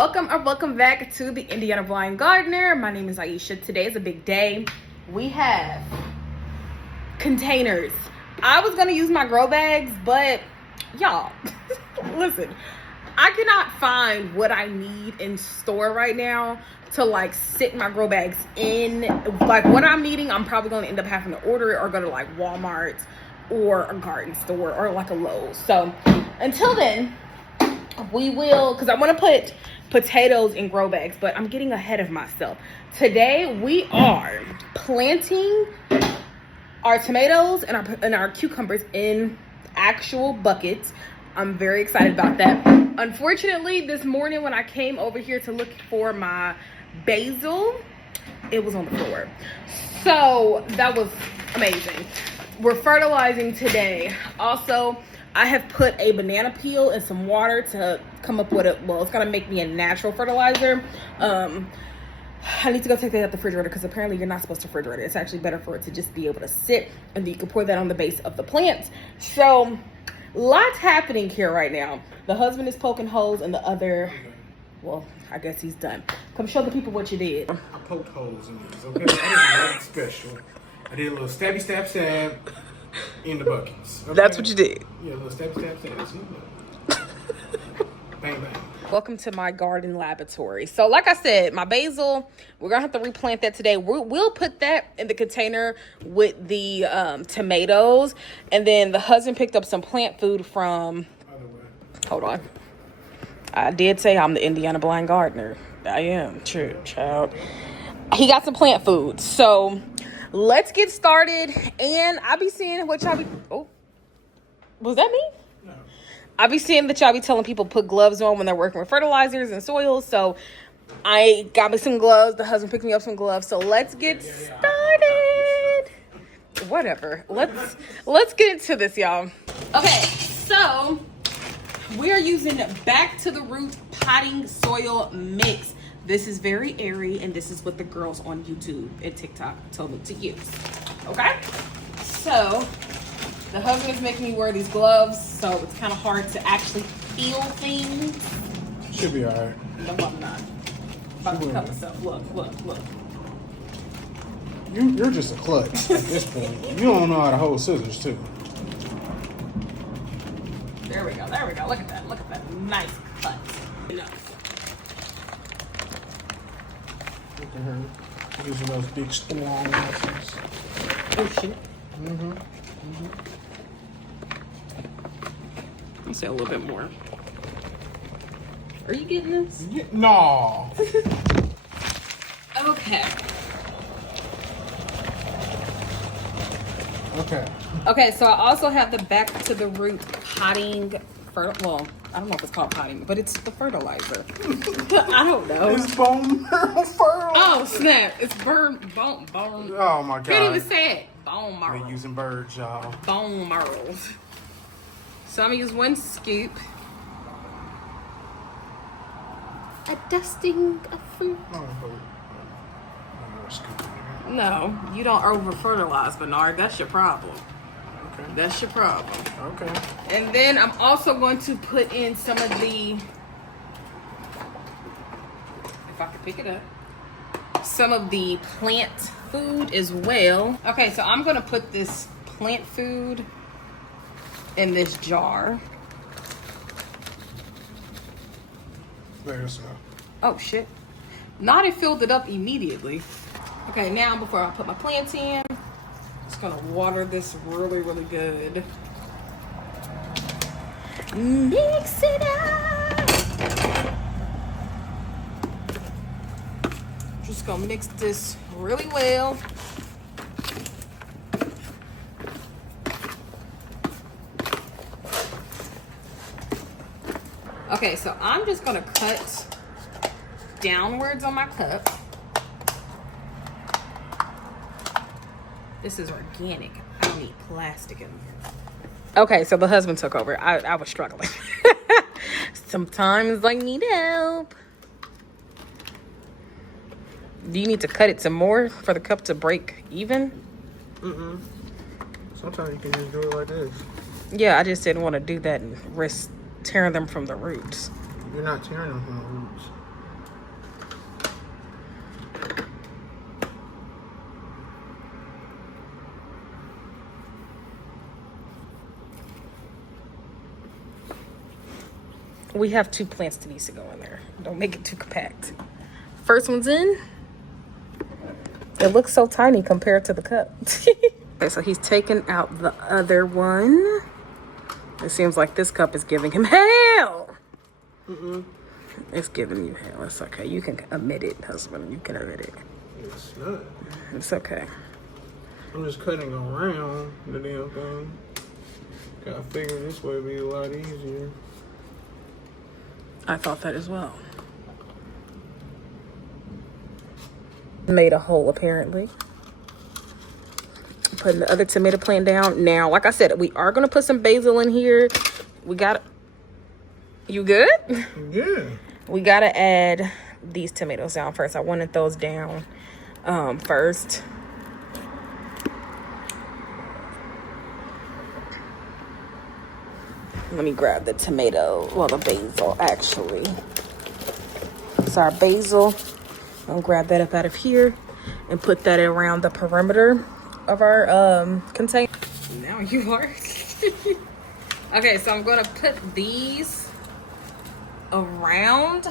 Welcome back to the Indiana Blind Gardener. My name is Aisha. Today is a big day. We have containers. I was gonna use my grow bags, but y'all, listen, I cannot find what I need in store right now to like sit my grow bags in. Like what I'm needing, I'm probably gonna end up having to order it or go to like Walmart or a garden store or like a Lowe's. So until then, we will, because I want to put potatoes in grow bags, but I'm getting ahead of myself. Today we are planting our tomatoes and our cucumbers in actual buckets. I'm very excited about that. Unfortunately, this morning when I came over here to look for my basil, it was on the floor. So that was amazing. We're fertilizing today. Also, I have put a banana peel and some water to come up with it's gonna make me a natural fertilizer. I need to go take that out the refrigerator because apparently you're not supposed to refrigerate it. It's actually better for it to just be able to sit, and you can pour that on the base of the plants. So lots happening here right now. The husband is poking holes in the other, well, I guess he's done. Come show the people what you did. I poked holes in these, okay? I did nothing special. I did a little stabby stab in the buckets. Okay? That's what you did. Yeah, a little stabby stab. Bang, bang. Welcome to my garden laboratory. So like I said, my basil, we're gonna have to replant that today. We'll put that in the container with the tomatoes. And then the husband picked up some plant food from, hold on. I did say I'm the Indiana Blind Gardener. I am, true, child. He got some plant food. So let's get started. And I'll be seeing what y'all be, oh, was that me? I be seeing that y'all be telling people put gloves on when they're working with fertilizers and soils. So I got me some gloves. The husband picked me up some gloves. So let's get started. Whatever. Let's get into this, y'all. Okay, so we are using Back to the Root potting soil mix. This is very airy, and this is what the girls on YouTube and TikTok told me to use. Okay? So the husband is making me wear these gloves, so it's kind of hard to actually feel things. Should be alright. No, I'm not. About to cut myself. Look. You're just a klutz at this point. You don't know how to hold scissors, too. There we go. Look at that. Nice cut. Enough. Look at her. Using those big strong muscles. Oh, shit. I'll say a little bit more. Are you getting this? Yeah, no. Okay. Okay, so I also have the Back to the Root potting well, I don't know if it's called potting, but it's the fertilizer. I don't know. It's bone marrow fertilizer. Oh, snap. It's bone. Oh, my God. Can't even say it. Bone marrow. They're using birds, y'all. Bone marrows. So I'm going to use 1 scoop. A dusting of fruit. No, you don't over fertilize, Bernard. That's your problem. Okay. That's your problem. Okay. And then I'm also going to put in some of the, if I can pick it up, some of the plant food as well. Okay, so I'm going to put this plant food in this jar. There's Oh, shit. Not it filled it up immediately. Okay, now before I put my plants in, I'm just going to water this really, really good. Mix it up. Just gonna mix this really well. Okay, so I'm just gonna cut downwards on my cup. This is organic. I don't need plastic in here. Okay, so the husband took over. I was struggling. Sometimes I need help. Do you need to cut it some more for the cup to break even? Sometimes you can just do it like this. Yeah, I just didn't want to do that and risk tearing them from the roots. You're not tearing them from the roots. We have 2 plants that needs to go in there. Don't make it too compact. First one's in. It looks so tiny compared to the cup. Okay, so he's taking out the other one. It seems like this cup is giving him hell. It's giving you hell. It's okay. You can admit it, husband. You can admit it. It's not. It's okay. I'm just cutting around the damn thing. I figured this way would be a lot easier. I thought that as well. Made a hole, apparently. Putting the other tomato plant down. Now, like I said, we are going to put some basil in here. We got... You good? Yeah. We got to add these tomatoes down first. I wanted those down first. Let me grab the tomato. Well, the basil, actually. So our basil. I'll grab that up out of here and put that around the perimeter of our container. Now you are. Okay, so I'm going to put these around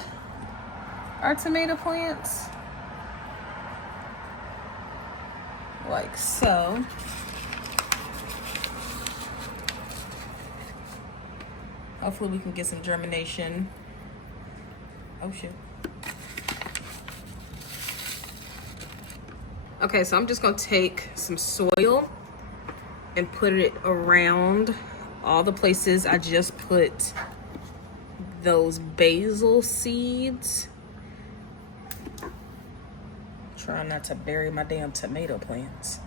our tomato plants. Like so. Hopefully we can get some germination. Oh shit. Okay, so I'm just gonna take some soil and put it around all the places I just put those basil seeds. Trying not to bury my damn tomato plants.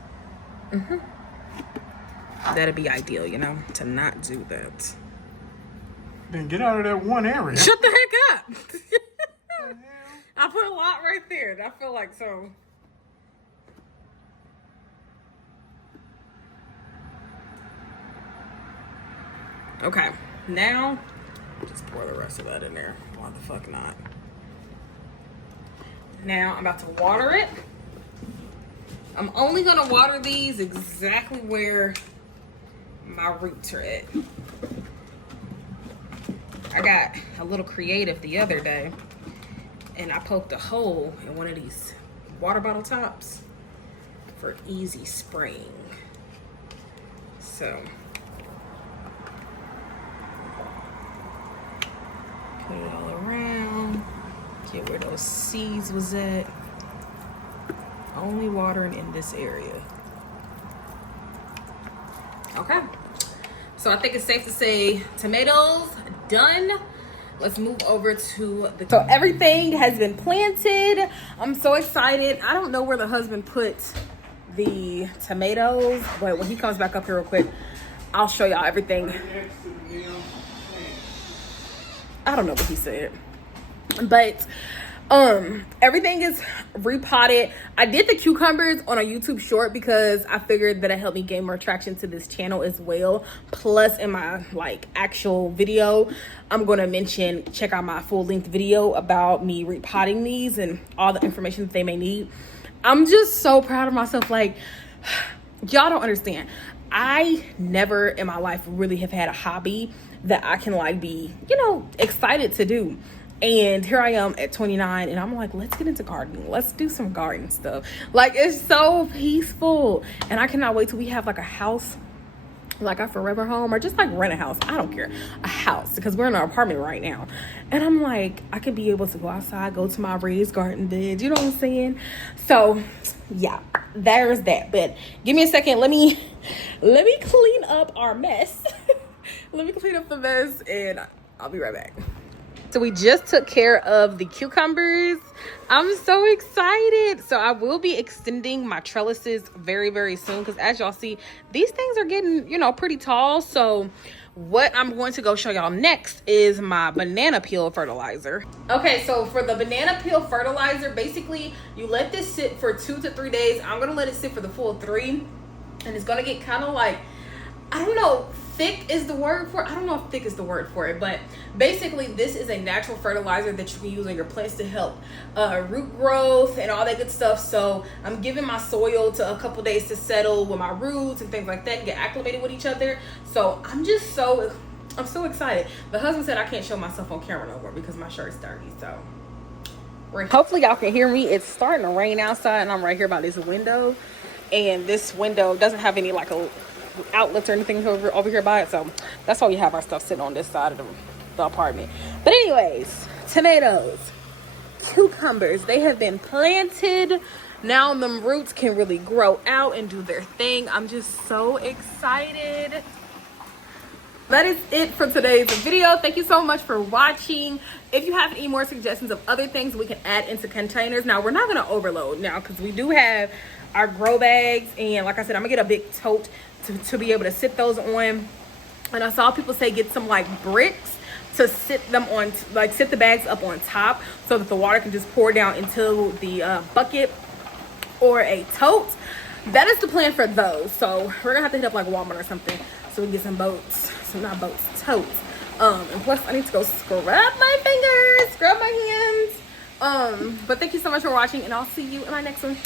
That'd be ideal, you know, to not do that. Then get out of that one area. Shut the heck up! I put a lot right there. I feel like so. Okay, now just pour the rest of that in there. Why the fuck not? Now I'm about to water it. I'm only gonna water these exactly where my roots are at. I got a little creative the other day and I poked a hole in one of these water bottle tops for easy spraying. So put it all around, get where those seeds was at. Only watering in this area. Okay. So I think it's safe to say tomatoes done. Let's move over to the... So everything has been planted. I'm so excited. I don't know where the husband put the tomatoes, but when he comes back up here real quick, I'll show y'all everything. I don't know what he said, but everything is repotted. I did the cucumbers on a YouTube short because I figured that it helped me gain more traction to this channel as well. Plus in my like actual video, I'm going to mention, check out my full length video about me repotting these and all the information that they may need. I'm just so proud of myself. Like, y'all don't understand. I never in my life really have had a hobby that I can like be, you know, excited to do. And here I am at 29 and I'm like, let's get into gardening. Let's do some garden stuff. Like, it's so peaceful. And I cannot wait till we have like a house, like a forever home, or just like rent a house. I don't care. A house, because we're in an apartment right now. And I'm like, I could be able to go outside, go to my raised garden bed. You know what I'm saying? So yeah, there's that. But give me a second. Let me clean up our mess. Let me clean up the mess and I'll be right back. So we just took care of the cucumbers. I'm so excited. So I will be extending my trellises very, very soon because as y'all see, these things are getting, you know, pretty tall. So what I'm going to go show y'all next is my banana peel fertilizer. Okay, so for the banana peel fertilizer, basically you let this sit for 2 to 3 days. I'm gonna let it sit for the full 3, and it's gonna get kind of like, I don't know, thick is the word for it. I don't know if thick is the word for it, but basically this is a natural fertilizer that you can use on your plants to help root growth and all that good stuff. So I'm giving my soil to a couple days to settle with my roots and things like that and get acclimated with each other. So I'm just so I'm so excited. The husband said I can't show myself on camera no more because my shirt's dirty. So hopefully y'all can hear me. It's starting to rain outside, and I'm right here by this window. And this window doesn't have any like outlets or anything over here by it. So that's why we have our stuff sitting on this side of the apartment. But anyways, tomatoes, cucumbers, they have been planted. Now them roots can really grow out and do their thing. I'm just so excited. That is it for today's video. Thank you so much for watching. If you have any more suggestions of other things we can add into containers, now we're not going to overload now because we do have our grow bags, and like I said, I'm gonna get a big tote to be able to sit those on. And I saw people say get some like bricks to sit them on, like sit the bags up on top so that the water can just pour down into the bucket or a tote. That is the plan for those. So we're gonna have to hit up like Walmart or something so we can get some totes. And plus I need to go scrub my fingers, scrub my hands. But thank you so much for watching, and I'll see you in my next one.